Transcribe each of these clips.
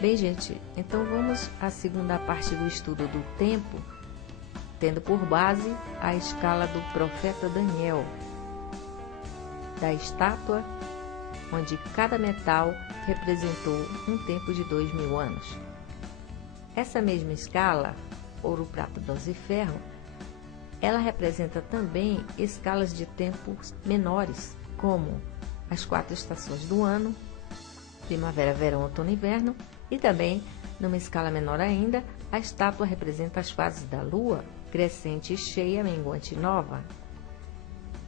Bem, gente, então vamos à segunda parte do estudo do tempo, tendo por base a escala do profeta Daniel, da estátua, onde cada metal representou um tempo de 2000 anos. Essa mesma escala, ouro, prata, bronze e ferro, ela representa também escalas de tempos menores, como as 4 estações do ano, primavera, verão, outono e inverno, e também, numa escala menor ainda, a estátua representa as fases da lua, crescente e cheia, menguante e nova.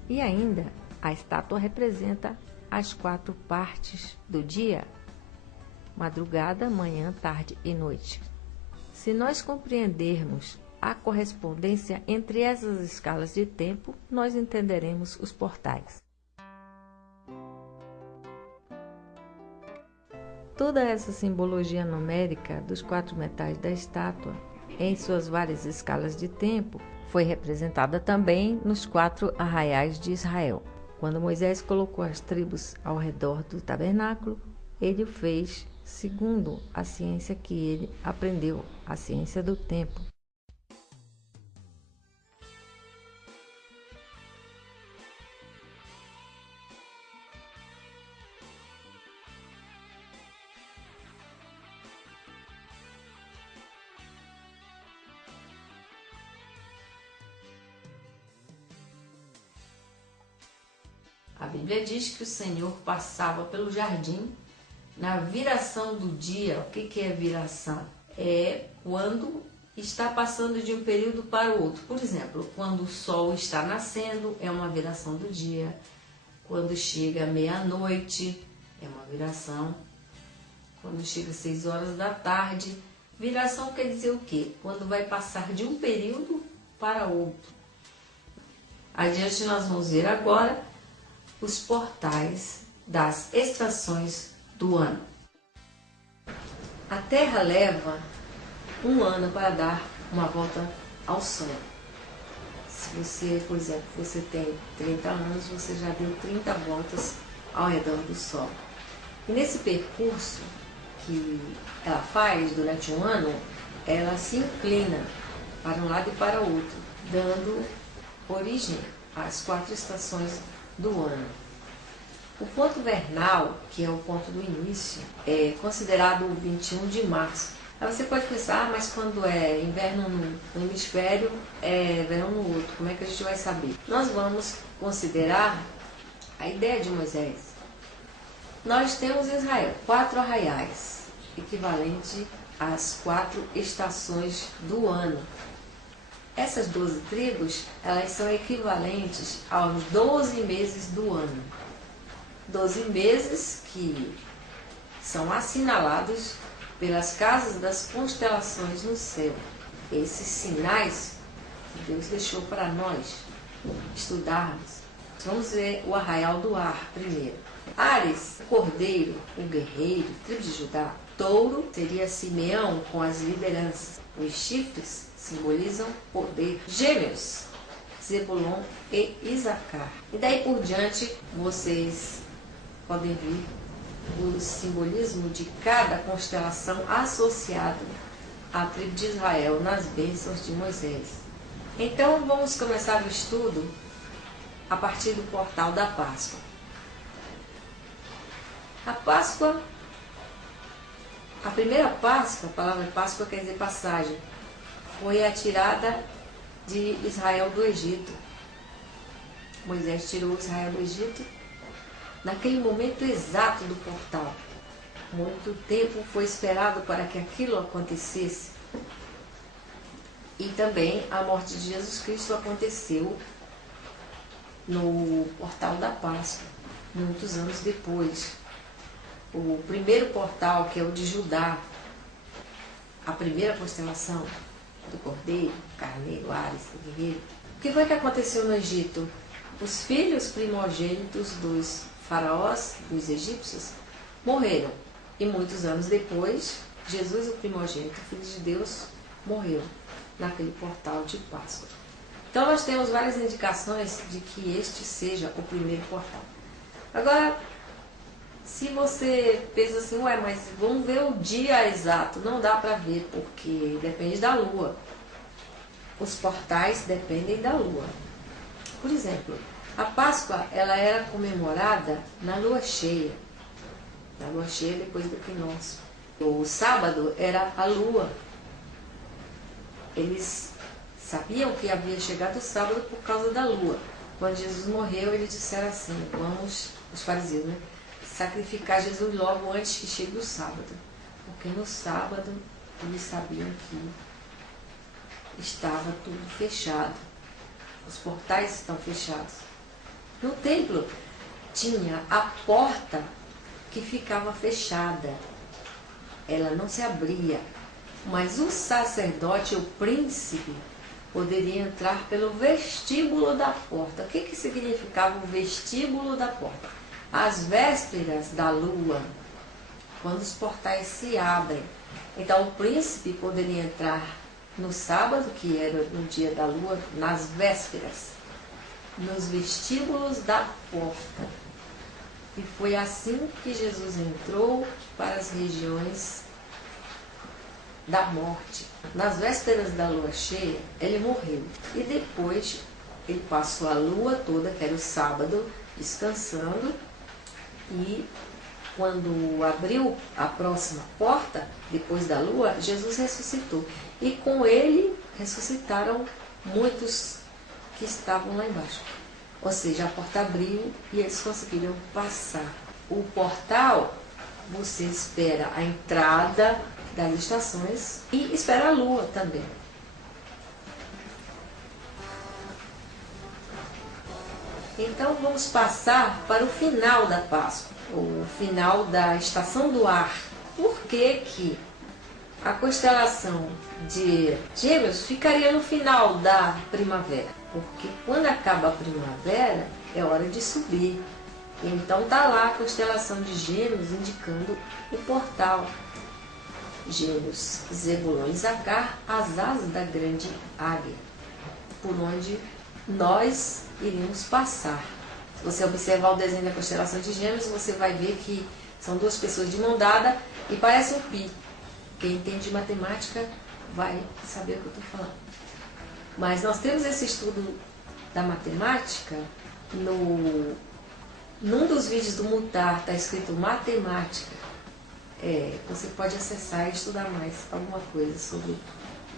E ainda, a estátua representa as 4 partes do dia, madrugada, manhã, tarde e noite. Se nós compreendermos a correspondência entre essas escalas de tempo, nós entenderemos os portais. Toda essa simbologia numérica dos 4 metais da estátua, em suas várias escalas de tempo, foi representada também nos 4 arraiais de Israel. Quando Moisés colocou as tribos ao redor do tabernáculo, ele o fez segundo a ciência que ele aprendeu, a ciência do tempo. A Bíblia diz que o Senhor passava pelo jardim na viração do dia. O que é viração? É quando está passando de um período para o outro. Por exemplo, quando o sol está nascendo, é uma viração do dia. Quando chega meia-noite, é uma viração. Quando chega 6 horas da tarde, viração quer dizer o quê? Quando vai passar de um período para outro. Adiante nós vamos ver agora os portais das estações do ano. A Terra leva 1 ano para dar uma volta ao Sol. Se você, por exemplo, você tem 30 anos, você já deu 30 voltas ao redor do Sol. E nesse percurso que ela faz durante 1 ano, ela se inclina para um lado e para o outro, dando origem às 4 estações do ano. O ponto vernal, que é o ponto do início, é considerado o 21 de março. Aí você pode pensar, mas quando é inverno num hemisfério, é verão no outro, como é que a gente vai saber? Nós vamos considerar a ideia de Moisés. Nós temos em Israel 4 arraiais, equivalente às 4 estações do ano. Essas 12 tribos, elas são equivalentes aos 12 meses do ano. 12 meses que são assinalados pelas casas das constelações no céu. Esses sinais que Deus deixou para nós estudarmos. Vamos ver o arraial do Ar primeiro. Áries, cordeiro, o guerreiro, tribo de Judá. Touro seria Simeão com as lideranças. Os chifres simbolizam poder. Gêmeos, Zebulon e Isacar. E daí por diante vocês podem ver o simbolismo de cada constelação associada à tribo de Israel nas bênçãos de Moisés. Então vamos começar o estudo a partir do portal da Páscoa. A Páscoa, a primeira Páscoa, a palavra Páscoa quer dizer passagem, foi a tirada de Israel do Egito. Moisés tirou Israel do Egito naquele momento exato do portal. Muito tempo foi esperado para que aquilo acontecesse. E também a morte de Jesus Cristo aconteceu no portal da Páscoa, muitos anos depois. O primeiro portal, que é o de Judá, a primeira constelação do Cordeiro, Carneiro, Áries, Guerreiro. O que foi que aconteceu no Egito? Os filhos primogênitos dos faraós, dos egípcios, morreram. E muitos anos depois, Jesus, o primogênito, filho de Deus, morreu naquele portal de Páscoa. Então nós temos várias indicações de que este seja o primeiro portal. Agora, Se você pensa assim, ué, mas vamos ver o dia exato. Não dá para ver, porque depende da lua. Os portais dependem da lua. Por exemplo, a Páscoa ela era comemorada na lua cheia. Na lua cheia depois do equinócio. O sábado era a lua. Eles sabiam que havia chegado o sábado por causa da lua. Quando Jesus morreu, eles disseram assim, vamos, os fariseus, né, sacrificar Jesus logo antes que chegue o sábado. Porque no sábado eles sabiam que estava tudo fechado. Os portais estão fechados. No templo tinha a porta que ficava fechada. Ela não se abria. Mas o sacerdote, o príncipe, poderia entrar pelo vestíbulo da porta. O que significava o vestíbulo da porta? Às vésperas da lua, quando os portais se abrem. Então o príncipe poderia entrar no sábado, que era no dia da lua, nas vésperas, nos vestíbulos da porta. E foi assim que Jesus entrou para as regiões da morte. Nas vésperas da lua cheia, ele morreu. E depois ele passou a lua toda, que era o sábado, descansando. E quando abriu a próxima porta, depois da lua, Jesus ressuscitou. E com ele ressuscitaram muitos que estavam lá embaixo. Ou seja, a porta abriu e eles conseguiram passar. O portal, você espera a entrada das estações e espera a lua também. Então vamos passar para o final da Páscoa, o final da estação do ar. Por que que a constelação de Gêmeos ficaria no final da primavera? Porque quando acaba a primavera é hora de subir. Então está lá a constelação de Gêmeos indicando o portal. Gêmeos, Zebulon e Zacar, as asas da grande águia, por onde nós iríamos passar. Se você observar o desenho da constelação de Gêmeos, você vai ver que são duas pessoas de mão dada e parece um pi. Quem entende de matemática vai saber o que eu estou falando. Mas nós temos esse estudo da matemática num dos vídeos do Mutar, está escrito matemática. Você pode acessar e estudar mais alguma coisa sobre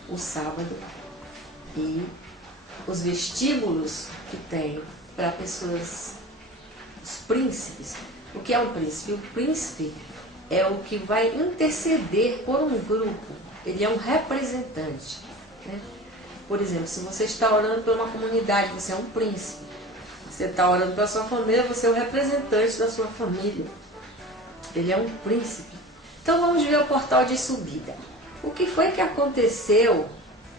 o sábado e os vestíbulos que tem para pessoas, os príncipes. O que é um príncipe? O príncipe é o que vai interceder por um grupo, ele é um representante, né? Por exemplo, se você está orando por uma comunidade, você é um príncipe. Você está orando pela sua família, você é o representante da sua família. Ele é um príncipe. Então vamos ver o portal de subida. O que foi que aconteceu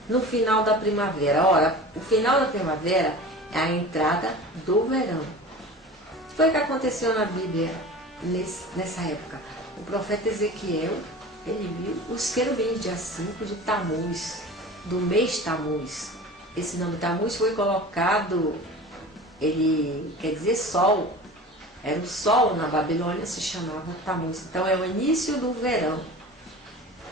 no final da primavera? Ora, o final da primavera é a entrada do verão. O que foi que aconteceu na Bíblia nessa época? O profeta Ezequiel, ele viu os querubins, dia 5 de Tamuz, do mês Tamuz. Esse nome Tamuz foi colocado, ele quer dizer sol. Era o sol na Babilônia, se chamava Tamuz. Então é o início do verão.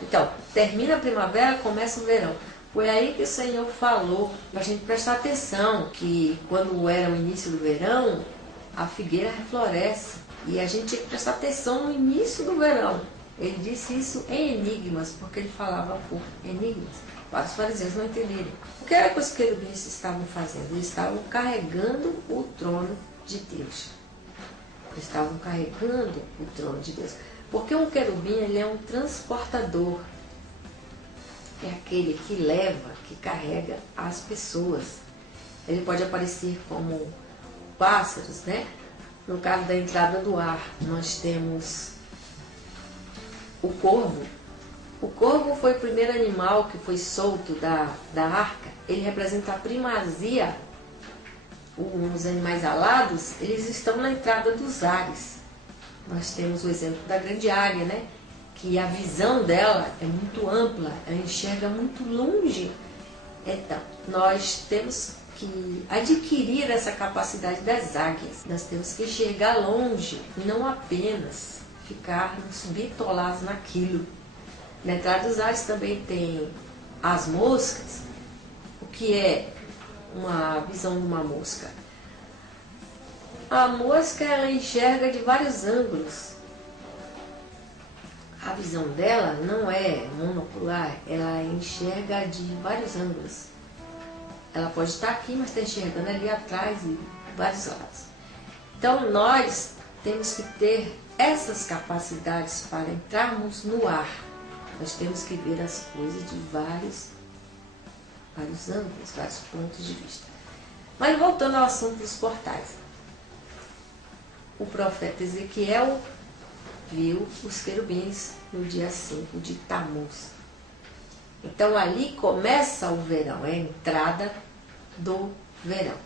Então, termina a primavera, começa o verão. Foi aí que o Senhor falou para a gente prestar atenção, que quando era o início do verão, a figueira refloresce. E a gente tinha que prestar atenção no início do verão. Ele disse isso em enigmas, porque ele falava por enigmas, para os fariseus não entenderem. O que era que os querubins estavam fazendo? Eles estavam carregando o trono de Deus. Eles estavam carregando o trono de Deus. Porque um querubim, ele é um transportador. É aquele que leva, que carrega as pessoas. Ele pode aparecer como pássaros, né? No caso da entrada do ar, nós temos o corvo. O corvo foi o primeiro animal que foi solto da arca. Ele representa a primazia. Os animais alados, eles estão na entrada dos ares. Nós temos o exemplo da grande águia, né? Que a visão dela é muito ampla, ela enxerga muito longe. Então, nós temos que adquirir essa capacidade das águias. Nós temos que enxergar longe e não apenas ficarmos bitolados naquilo. Na entrada dos ares também tem as moscas. O que é uma visão de uma mosca? A mosca, ela enxerga de vários ângulos. A visão dela não é monocular, ela enxerga de vários ângulos. Ela pode estar aqui, mas está enxergando ali atrás e vários lados. Então nós temos que ter essas capacidades para entrarmos no ar. Nós temos que ver as coisas de vários ângulos, vários pontos de vista. Mas voltando ao assunto dos portais. O profeta Ezequiel viu os querubins no dia 5 de Tammuz. Então ali começa o verão, é a entrada do verão.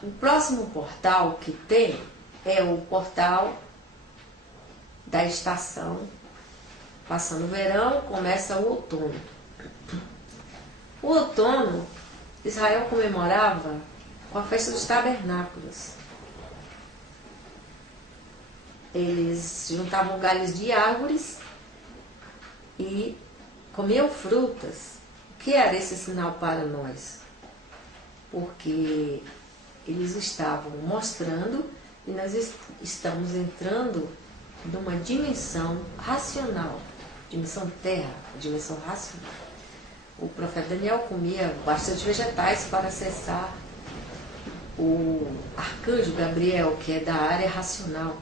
O próximo portal que tem é o portal da estação. Passando o verão, começa o outono. O outono, Israel comemorava com a festa dos tabernáculos. Eles juntavam galhos de árvores e comiam frutas. O que era esse sinal para nós? Porque eles estavam mostrando que nós estamos entrando numa dimensão racional, dimensão terra, dimensão racional. O profeta Daniel comia bastante vegetais para acessar o arcanjo Gabriel, que é da área racional.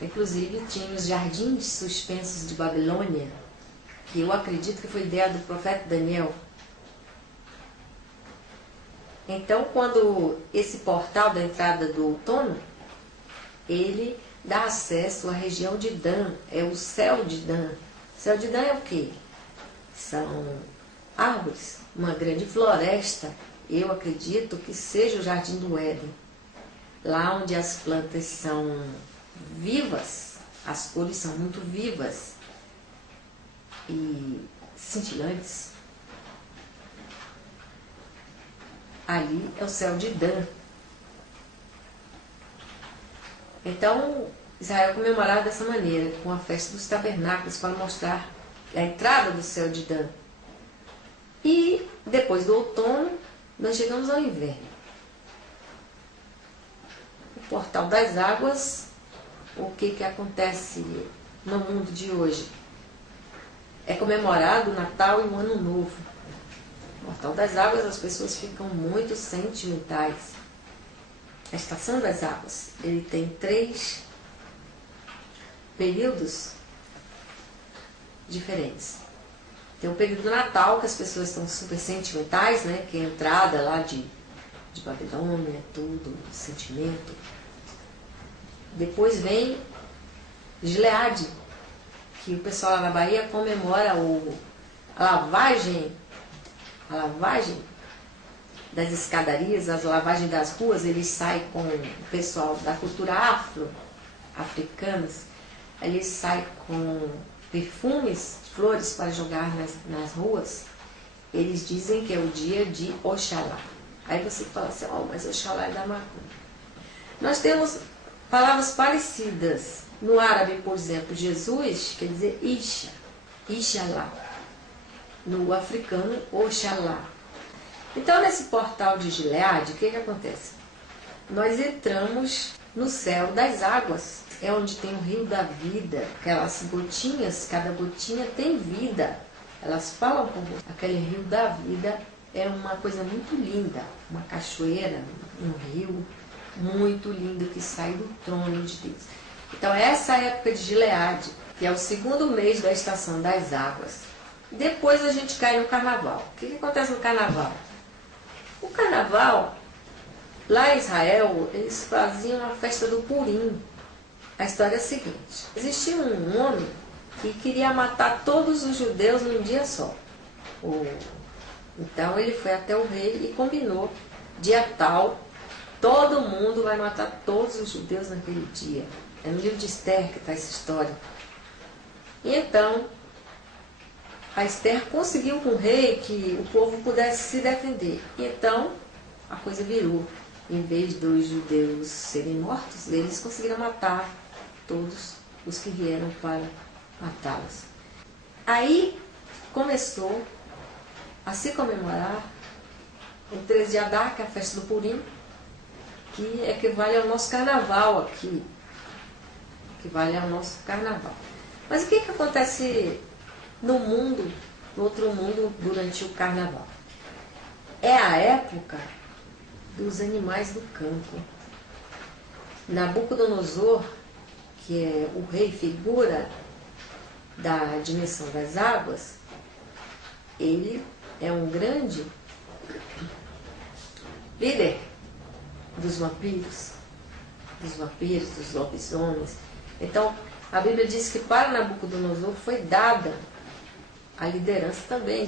Inclusive tinha os jardins suspensos de Babilônia, que eu acredito que foi ideia do profeta Daniel. Então, quando esse portal da entrada do outono, ele dá acesso à região de Dan, é o céu de Dan. O céu de Dan é o quê? São árvores, uma grande floresta. Eu acredito que seja o Jardim do Éden, lá onde as plantas são vivas, as cores são muito vivas e cintilantes. Ali é o céu de Dan. Então, Israel comemorava dessa maneira, com a festa dos tabernáculos, para mostrar a entrada do céu de Dan. E depois do outono, nós chegamos ao inverno. O portal das águas, o que acontece no mundo de hoje? É comemorado o Natal e o Ano Novo. No portal das águas, as pessoas ficam muito sentimentais. A estação das águas, ele tem 3 períodos diferentes. Tem o período do Natal, que as pessoas estão super sentimentais, né? Que é a entrada lá de Babilônia, tudo, sentimento. Depois vem Gileade, que o pessoal lá na Bahia comemora a lavagem das escadarias, a lavagem das ruas. Eles saem com o pessoal da cultura africanos, eles saem com perfumes, flores para jogar nas ruas. Eles dizem que é o dia de Oxalá. Aí você fala assim, mas Oxalá é da macumba. Nós temos palavras parecidas. No árabe, por exemplo, Jesus quer dizer Isha, Ixalá. No africano, Oxalá. Então, nesse portal de Gileade, o que acontece? Nós entramos no céu das águas. É onde tem o rio da vida. Aquelas gotinhas, cada gotinha tem vida. Elas falam com você. Aquele rio da vida é uma coisa muito linda. Uma cachoeira, um rio muito lindo que sai do trono de Deus. Então, essa é a época de Gileade, que é o 2º mês da estação das águas. Depois a gente cai no carnaval. O que acontece no carnaval? O carnaval, lá em Israel, eles faziam a festa do Purim. A história é a seguinte: existia um homem que queria matar todos os judeus num dia só. Então ele foi até o rei e combinou, dia tal, todo mundo vai matar todos os judeus naquele dia. É no livro de Esther que está essa história. E então, a Esther conseguiu com o rei que o povo pudesse se defender. Então, a coisa virou. Em vez dos judeus serem mortos, eles conseguiram matar todos os que vieram para matá-los. Aí começou a se comemorar o 13 de Adar, que é a festa do Purim, que equivale ao nosso carnaval aqui. Equivale ao nosso carnaval. Mas o que acontece no mundo, no outro mundo, durante o carnaval? É a época dos animais do campo. Nabucodonosor, que é o rei figura da dimensão das águas, ele é um grande líder dos vampiros, dos lobisomens. Então, a Bíblia diz que para Nabucodonosor foi dada a liderança também